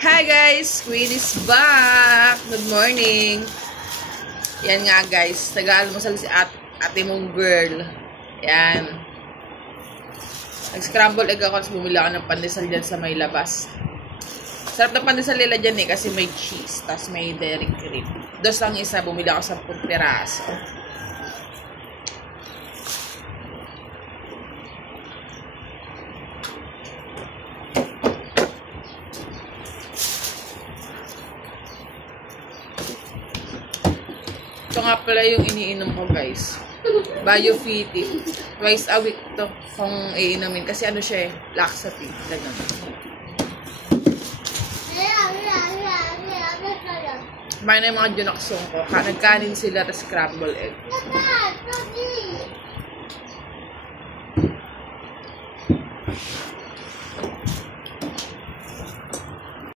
Hi guys! Queen is back! Good morning! Yan nga guys, nag-aalmusal si ate mong girl. Yan. Nag-scramble egg ako, tapos bumili ako ng pandesal dyan sa may labas. Sarap na pandesal nila dyan kasi may cheese, tapos may dairy cream. Dos ang isa, bumili ako 10 piraso. Ito nga pala yung iniinom ko guys. Biofiti. Twice a week to kung iinumin. Kasi ano siya eh, laxative. Ganun. Kumain na yung mga junaksong ko. Nagkanin sila, tapos scramble egg.